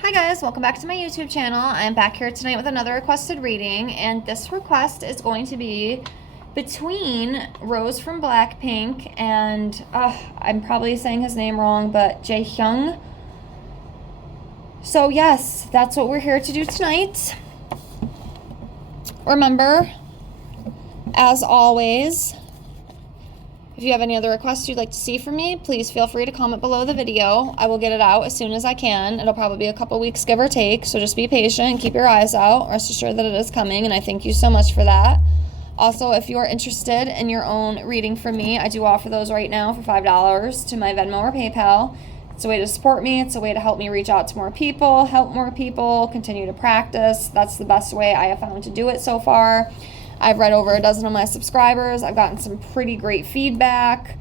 Hi guys, welcome back to my YouTube channel. I'm back here tonight with another requested reading, and this request is going to be between Rose from Blackpink and, I'm probably saying his name wrong, but Jaehyun. So yes, that's what we're here to do tonight. Remember, as always, if you have any other requests you'd like to see from me, please feel free to comment below the video. I will get it out as soon as I can. It'll probably be a couple weeks, give or take, so just be patient and keep your eyes out. Rest assured that it is coming, and I thank you so much for that. Also, if you are interested in your own reading from me, I do offer those right now for $5 to my Venmo or PayPal. It's a way to support me. It's a way to help me reach out to more people, help more people, continue to practice. That's the best way I have found to do it so far. I've read over a dozen of my subscribers. I've gotten some pretty great feedback.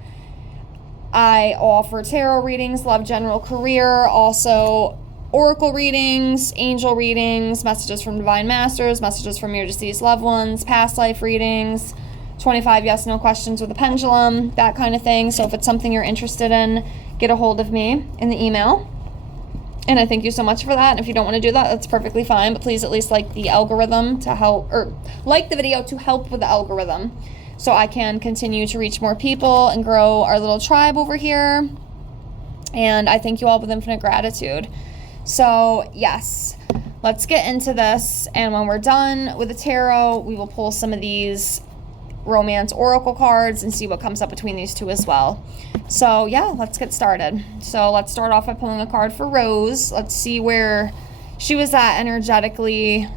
I offer tarot readings, love general career, also oracle readings, angel readings, messages from divine masters, messages from your deceased loved ones, past life readings, 25 yes no questions with a pendulum, that kind of thing. So if it's something you're interested in, get a hold of me in the email. And I thank you so much for that. And if you don't want to do that, that's perfectly fine. But please at least like the algorithm to help, or like the video to help with the algorithm, so I can continue to reach more people and grow our little tribe over here. And I thank you all with infinite gratitude. So yes, let's get into this. And when we're done with the tarot, we will pull some of these romance oracle cards and see what comes up between these two as well. So yeah, let's get started. So let's start off by pulling a card for Rose. Let's see where she was at energetically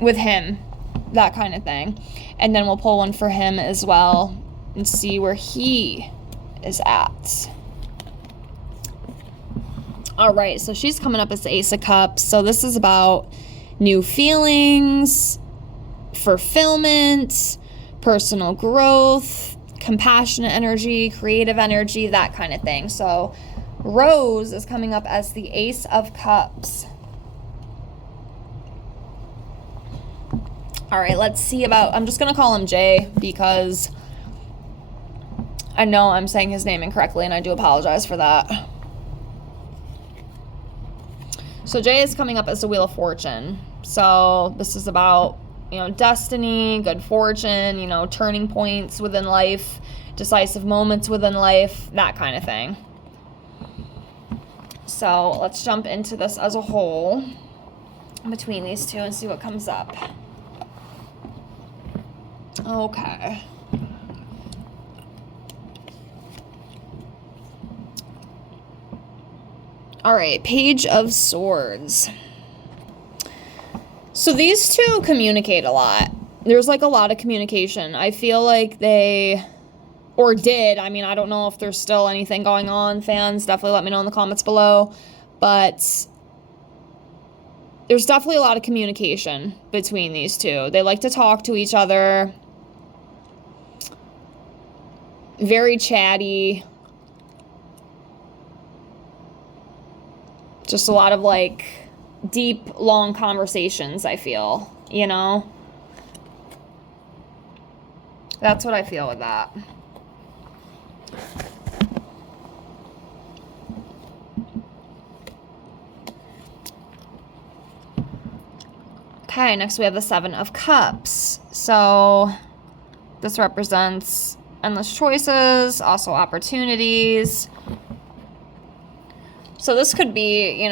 with him, that kind of thing. And then we'll pull one for him as well and see where he is at. All right, so she's coming up as the Ace of Cups. So this is about new feelings, fulfillment, personal growth, compassionate energy, creative energy, that kind of thing. So Rose is coming up as the Ace of Cups. All right, let's see about, I'm just going to call him Jay because I know I'm saying his name incorrectly and I do apologize for that. So Jay is coming up as the Wheel of Fortune. So this is about, destiny, good fortune, turning points within life, decisive moments within life, that kind of thing. So let's jump into this as a whole between these two and see what comes up. Okay. All right, Page of Swords. So these two communicate a lot. There's like a lot of communication. I feel like they, or did, I don't know if there's still anything going on. Fans, definitely let me know in the comments below. But there's definitely a lot of communication between these two. They like to talk to each other. Very chatty. Just a lot of like deep, long conversations, I feel, That's what I feel with that. Okay, next we have the Seven of Cups. So this represents endless choices, also opportunities. So this could be,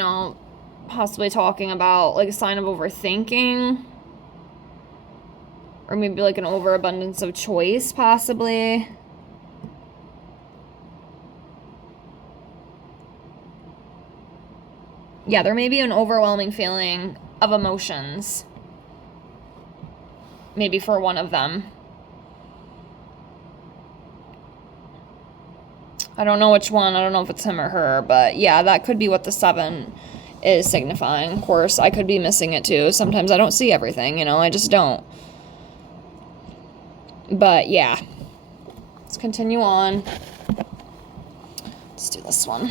possibly talking about like a sign of overthinking, or maybe like an overabundance of choice, possibly. Yeah, there may be an overwhelming feeling of emotions, maybe for one of them. I don't know which one. I don't know if it's him or her, but yeah, that could be what the 7 is signifying. Of course, I could be missing it too. Sometimes I don't see everything, I just don't. But yeah, let's continue on. Let's do this one.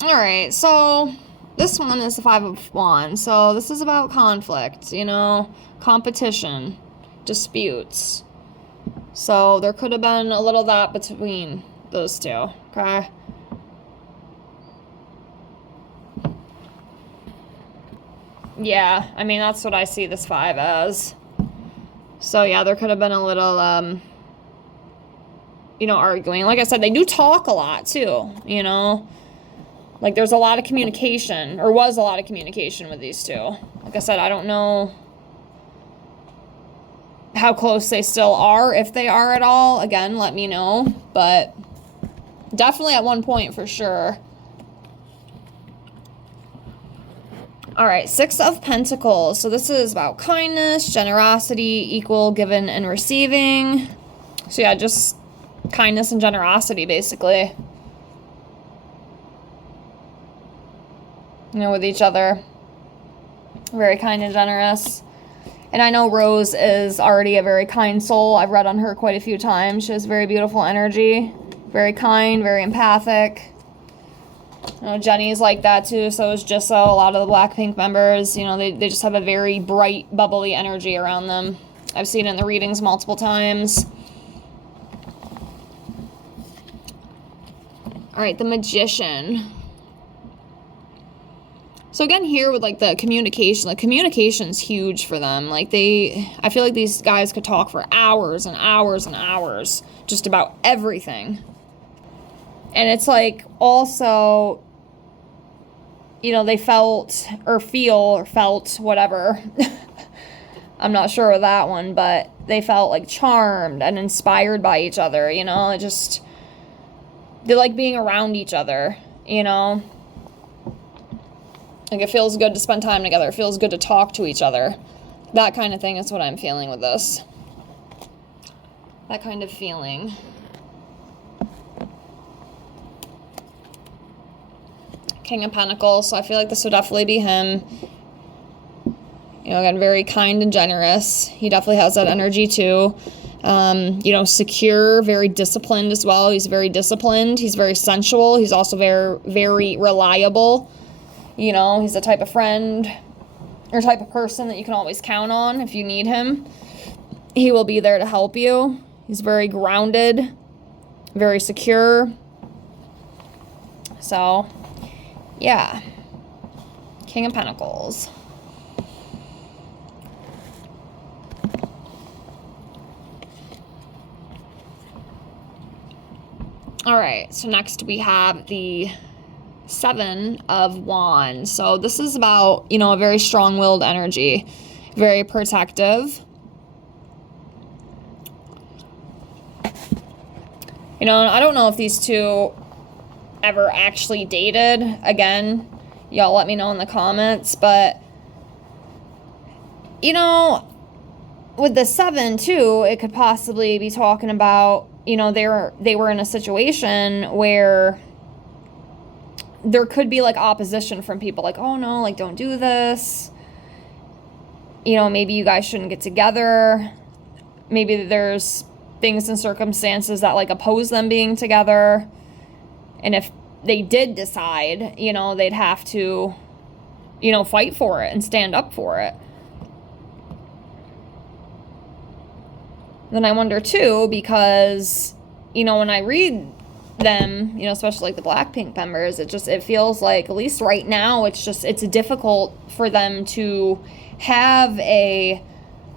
All right, so this one is the 5 of Wands. So this is about conflict, competition, disputes. So there could have been a little of that between those two, okay? Yeah, I mean, that's what I see this 5 as. So, yeah, there could have been a little, you know, arguing. Like I said, they do talk a lot, too, you know? Like, there's a lot of communication, or was a lot of communication with these two. Like I said, I don't know how close they still are, if they are at all. Again, let me know. But definitely at one point, for sure. All right, 6 of Pentacles. So this is about kindness, generosity, equal giving and receiving. So yeah, just kindness and generosity, basically. You know, with each other. Very kind and generous. And I know Rose is already a very kind soul. I've read on her quite a few times. She has very beautiful energy. Very kind, very empathic. You know, Jenny's like that too, so is Jisoo. A lot of the Blackpink members, you know, they just have a very bright, bubbly energy around them. I've seen it in the readings multiple times. All right, the Magician. So again, here with like the communication's huge for them. Like I feel like these guys could talk for hours and hours and hours, just about everything. And it's like also, you know, they felt or felt whatever. I'm not sure with that one, but they felt like charmed and inspired by each other, you know, they like being around each other, you know. Like it feels good to spend time together. It feels good to talk to each other. That kind of thing is what I'm feeling with this. That kind of feeling. King of Pentacles, so I feel like this would definitely be him. You know, again, very kind and generous. He definitely has that energy too. You know, secure, very disciplined as well. He's very disciplined. He's very sensual. He's also very, very reliable. You know, he's the type of friend or type of person that you can always count on if you need him. He will be there to help you. He's very grounded, very secure. So, yeah. King of Pentacles. All right, so next we have the 7 of Wands. So this is about, you know, a very strong-willed energy, very protective. You know, I don't know if these two ever actually dated. Again, y'all let me know in the comments, but you know, with the 7 too, it could possibly be talking about, you know, they were in a situation where there could be like opposition from people, like, oh no, like don't do this, you know, maybe you guys shouldn't get together, maybe there's things and circumstances that like oppose them being together, and if they did decide, you know, they'd have to, you know, fight for it and stand up for it. Then I wonder too, because, you know, when I read them, you know, especially like the Blackpink members, it feels like, at least right now, it's difficult for them to have a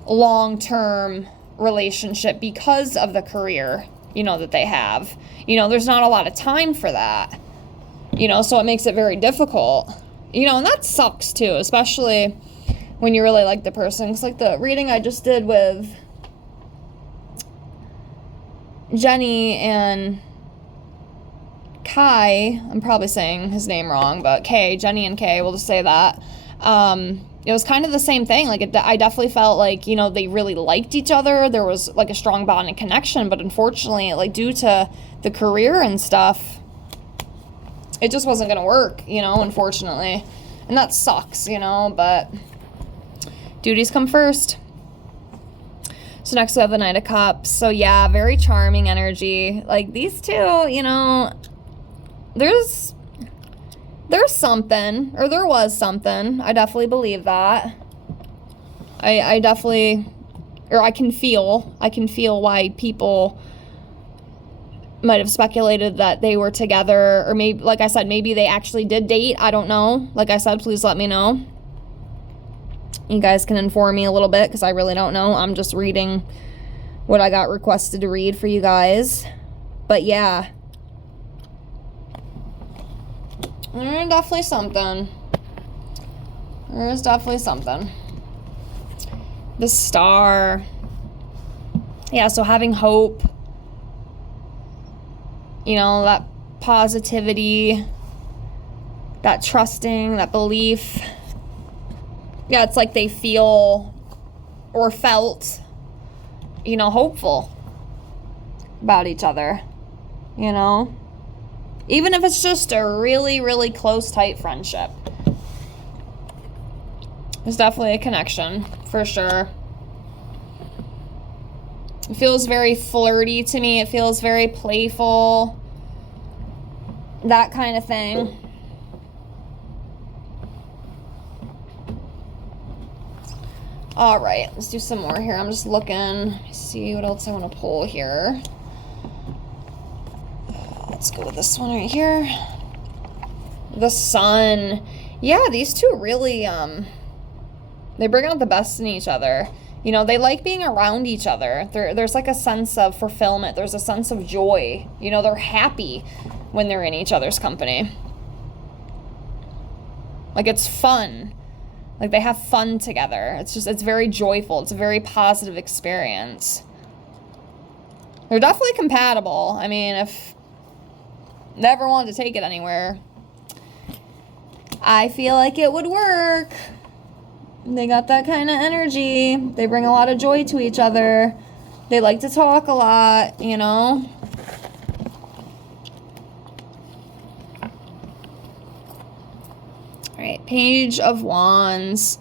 long-term relationship because of the career, you know, that they have. You know, there's not a lot of time for that, you know, so it makes it very difficult, you know, and that sucks too, especially when you really like the person. It's like the reading I just did with Jenny and Kai, I'm probably saying his name wrong, but Jenny and Kay, we'll just say that. It was kind of the same thing. Like, I definitely felt like, you know, they really liked each other. There was like a strong bond and connection, but unfortunately, like, due to the career and stuff, it just wasn't going to work, you know, unfortunately. And that sucks, you know, but duties come first. So next we have the Knight of Cups. So yeah, very charming energy. Like these two, you know, there's something, or there was something. I definitely believe that. I definitely, or I can feel why people might have speculated that they were together, or maybe, like I said, maybe they actually did date. I don't know. Like I said, please let me know. You guys can inform me a little bit, because I really don't know. I'm just reading what I got requested to read for you guys. But yeah. There's definitely something. There is definitely something. The Star. Yeah, so having hope. You know, that positivity, that trusting, that belief. Yeah, it's like they feel or felt, you know, hopeful about each other, you know? Even if it's just a really, really close, tight friendship. There's definitely a connection, for sure. It feels very flirty to me. It feels very playful. That kind of thing. All right, let's do some more here. I'm just looking, see what else I want to pull here. Let's go with this one right here. The Sun. Yeah, these two really, they bring out the best in each other. You know, they like being around each other. There's like a sense of fulfillment. There's a sense of joy. You know, they're happy when they're in each other's company. Like, it's fun. Like, they have fun together. It's very joyful. It's a very positive experience. They're definitely compatible. I mean, if they ever wanted to take it anywhere, I feel like it would work. They got that kind of energy. They bring a lot of joy to each other. They like to talk a lot, you know? All right, Page of Wands.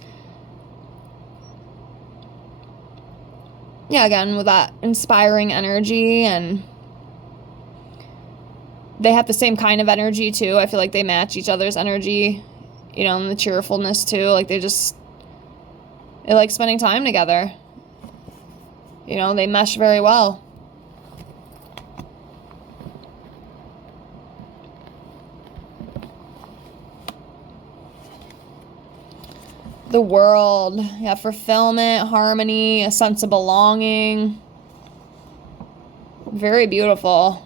Yeah, again, with that inspiring energy, and they have the same kind of energy, too. I feel like they match each other's energy, you know, and the cheerfulness, too. Like, they like spending time together. You know, they mesh very well. The World. Yeah, fulfillment, harmony, a sense of belonging. Very beautiful.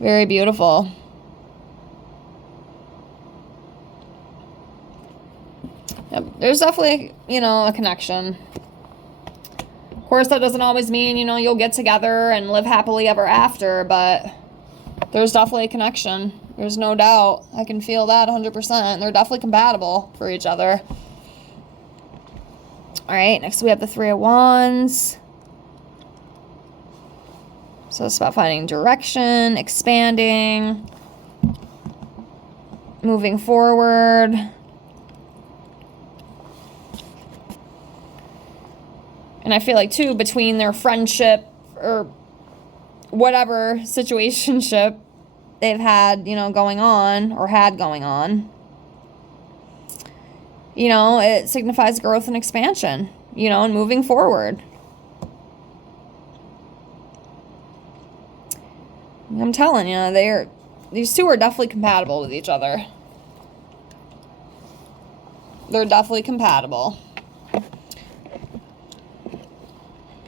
Very beautiful. Yep, there's definitely, you know, a connection. Of course, that doesn't always mean, you know, you'll get together and live happily ever after, but there's definitely a connection. There's no doubt. I can feel that 100%. They're definitely compatible for each other. All right, next we have the Three of Wands. So it's about finding direction, expanding, moving forward. And I feel like, too, between their friendship or whatever situationship they've had, you know, going on, or had going on, you know, it signifies growth and expansion, you know, and moving forward. I'm telling you, these two are definitely compatible with each other. They're definitely compatible.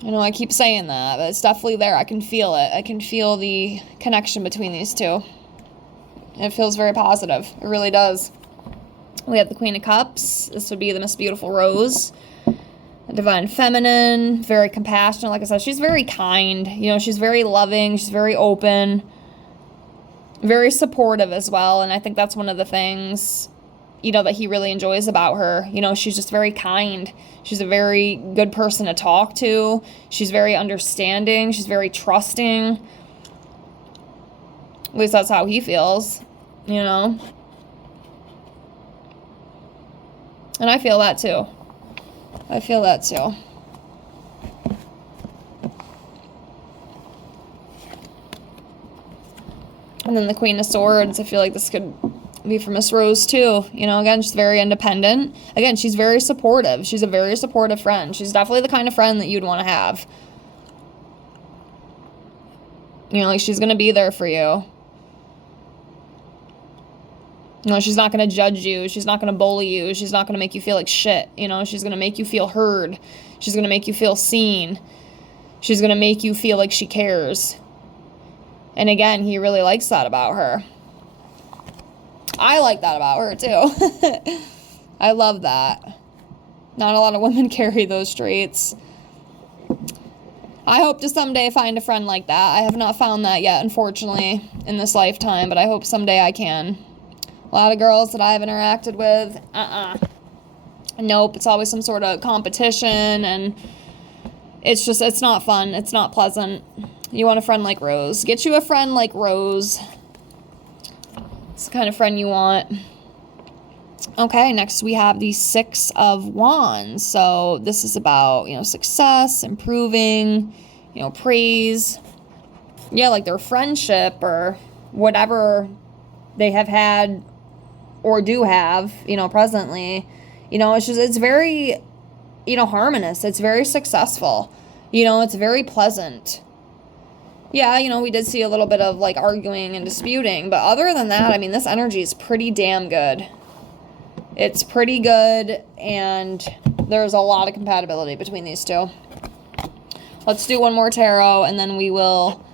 You know, I keep saying that, but it's definitely there. I can feel it. I can feel the connection between these two. It feels very positive. It really does. We have the Queen of Cups. This would be the most beautiful rose. The Divine Feminine. Very compassionate. Like I said, she's very kind. You know, she's very loving. She's very open. Very supportive as well. And I think that's one of the things, you know, that he really enjoys about her. You know, she's just very kind. She's a very good person to talk to. She's very understanding. She's very trusting. At least that's how he feels, you know. And I feel that too. I feel that too. And then the Queen of Swords. I feel like this could be for Miss Rose too. You know, again, she's very independent. Again, she's very supportive. She's a very supportive friend. She's definitely the kind of friend that you'd want to have. You know, like, she's gonna be there for you. You know, she's not gonna judge you. She's not gonna bully you. She's not gonna make you feel like shit. You know, she's gonna make you feel heard. She's gonna make you feel seen. She's gonna make you feel like she cares. And again, he really likes that about her. I like that about her, too. I love that. Not a lot of women carry those traits. I hope to someday find a friend like that. I have not found that yet, unfortunately, in this lifetime, but I hope someday I can. A lot of girls that I've interacted with, nope, it's always some sort of competition, and it's not fun. It's not pleasant. You want a friend like Rose. Get you a friend like Rose. It's the kind of friend you want. Okay, next we have the Six of Wands. So this is about, you know, success, improving, you know, praise. Yeah, like their friendship or whatever they have had or do have, you know, presently. You know, it's very, you know, harmonious. It's very successful. You know, it's very pleasant. Yeah, you know, we did see a little bit of, like, arguing and disputing. But other than that, I mean, this energy is pretty damn good. It's pretty good, and there's a lot of compatibility between these two. Let's do one more tarot, and then we will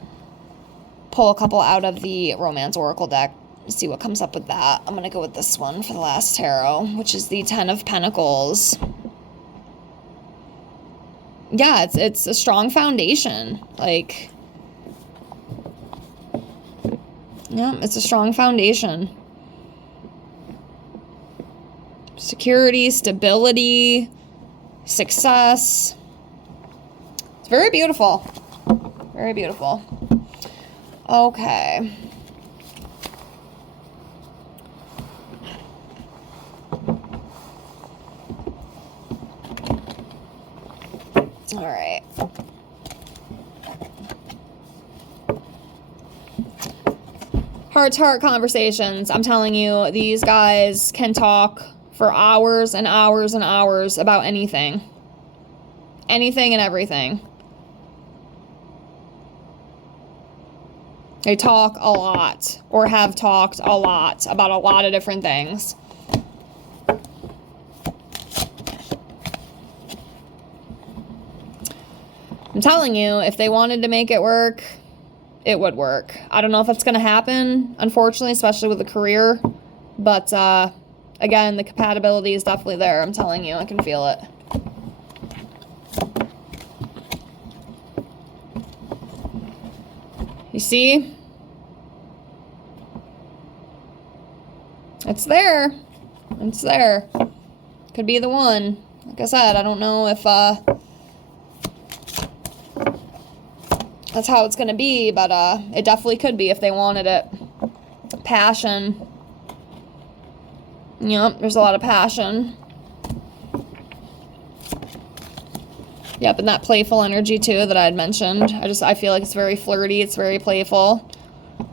pull a couple out of the Romance Oracle deck. See what comes up with that. I'm going to go with this one for the last tarot, which is the Ten of Pentacles. Yeah, it's a strong foundation. Like, yeah, it's a strong foundation. Security, stability, success. It's very beautiful. Very beautiful. Okay. All right. Heart-to-heart conversations. I'm telling you, these guys can talk for hours and hours and hours about anything. Anything and everything. They talk a lot, or have talked a lot about a lot of different things. I'm telling you, if they wanted to make it work, it would work. I don't know if that's going to happen, unfortunately, especially with a career. But, again, the compatibility is definitely there. I'm telling you, I can feel it. You see? It's there. It's there. Could be the one. Like I said, I don't know if, that's how it's going to be, but it definitely could be if they wanted it. Passion. Yep, there's a lot of passion. Yep, and that playful energy, too, that I had mentioned. I feel like it's very flirty, it's very playful.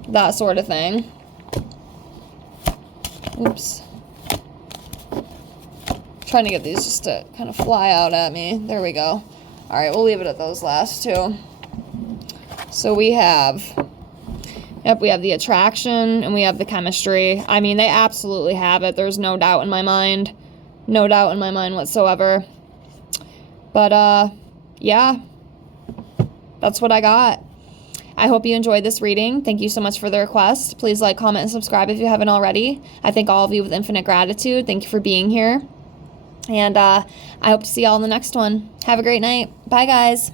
That sort of thing. Oops. Trying to get these just to kind of fly out at me. There we go. Alright, we'll leave it at those last two. So we have, we have the attraction and we have the chemistry. I mean, they absolutely have it. There's no doubt in my mind. No doubt in my mind whatsoever. But, yeah, that's what I got. I hope you enjoyed this reading. Thank you so much for the request. Please like, comment, and subscribe if you haven't already. I thank all of you with infinite gratitude. Thank you for being here. And I hope to see y'all in the next one. Have a great night. Bye, guys.